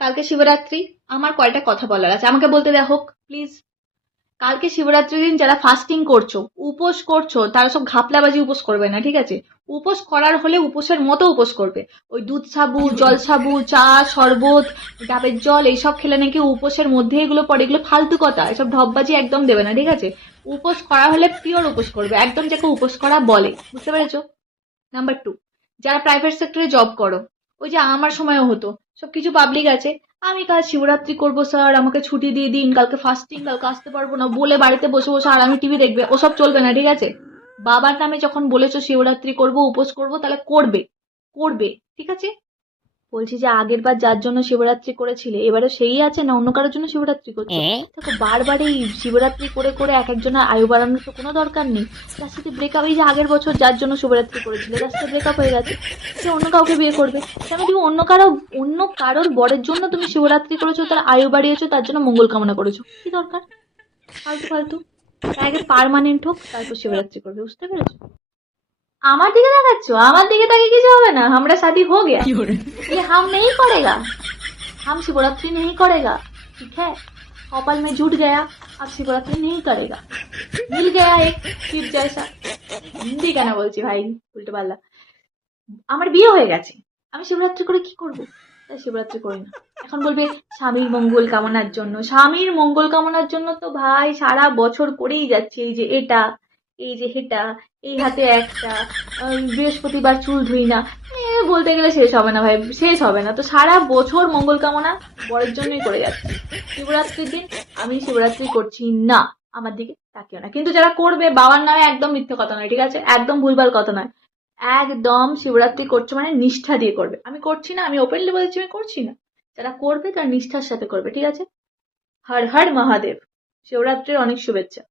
কালকে শিবরাত্রি, আমার কয়টা কথা বলার আছে, আমাকে বলতে দেয়া হোক প্লিজ। কালকে শিবরাত্রির দিন যারা ফাস্টিং করছো, উপোস করছো, তারা সব ঘাপলাবাজি উপোস করবে না, ঠিক আছে? উপোস করার হলে উপোসের মতো উপোস করবে। ওই দুধ সাবু, জল সাবু, চা, শরবত, ডাবের জল এইসব খেলে নাকি উপোসের মধ্যে এগুলো পড়ে, এগুলো ফালতু কথা, এসব ঢপবাজি একদম দেবে না, ঠিক আছে? উপোস করা হলে পিওর উপোস করবে, একদম যাকে উপোস করা বলে, বুঝতে পেরেছো? নাম্বার টু, যারা প্রাইভেট সেক্টরে জব করো, ওই যে আমার সময়ও হতো, সবকিছু পাবলিক আছে, আমি কাল শিবরাত্রি করবো স্যার, আমাকে ছুটি দিয়ে দিন, কালকে ফাস্টিং, কালকে আসতে পারবো না বলে বাড়িতে বসে বসে আর আমি টিভি দেখবে, ওসব চলবে না, ঠিক আছে? বাবার নামে যখন বলেছো শিবরাত্রি করব, উপোস করব, তাহলে করবে, করবে, ঠিক আছে? বলছি যে আগের বার যার জন্য শিবরাত্রি করেছিলে, এবারে সেই আছে না অন্য কারোর জন্য শিবরাত্রি করছো? দেখো, বারবার এই শিবরাত্রি করে করে এক একজনের আয়ু বাড়ানোর তো কোনো দরকার নেই। তার সাথে ব্রেকআপ, এই যে আগের বছর যার জন্য শিবরাত্রি করেছিলে তার সাথে ব্রেকআপ হয়ে গেছে, সে অন্য কাউকে বিয়ে করবে, কেন তুমি অন্য কারোর বরের জন্য তুমি শিবরাত্রি করেছো, তার আয়ু বাড়িয়েছো, তার জন্য মঙ্গল কামনা করেছো, কি দরকার? ফালতু ফালতু। তার আগে পার্মানেন্ট হোক, তারপর শিবরাত্রি করবে, বুঝতে পেরেছো? আমার দিকে দেখাচ্ছ, আমার দিকে তাকিয়ে কিছু হবে না, আমরা शादी हो गया, ये हम नहीं करेगा, हम शिवरात्रि नहीं करेगा, ठीक है? कपाल में जुट गया, अब शिवरात्रि नहीं करेगा, मिल गया एक शिव जैसा। হিন্দি কেন বলছি ভাই, উল্টো পাল্লা। আমার বিয়ে হয়ে গেছে, আমি শিবরাত্রি করে কি করব? তাই শিবরাত্রি করি না। এখন বলবে স্বামীর মঙ্গল কামনার জন্য, স্বামীর মঙ্গল কামনার জন্য তো ভাই সারা বছর করেই যাচ্ছে, এই যে এটা, এই যে হেটা, এই হাতে একটা, বৃহস্পতিবার চুল ধুই না, বলতে গেলে শেষ হবে না ভাই, শেষ হবে না। তো সারা বছর মঙ্গল কামনা বরের জন্যই করে যাচ্ছে, শিবরাত্রির দিন আমি শিবরাত্রি করছি না, আমার দিকে তাকিও না। কিন্তু যারা করবে, বাবার নামে একদম মিথ্যে কথা নয়, ঠিক আছে? একদম ভুলভাল কথা নয়, একদম শিবরাত্রি করছো মানে নিষ্ঠা দিয়ে করবে। আমি করছি না, আমি ওপেনলি বলেছি আমি করছি না। যারা করবে তারা নিষ্ঠার সাথে করবে, ঠিক আছে? হর হর মহাদেব। শিবরাত্রির অনেক শুভেচ্ছা।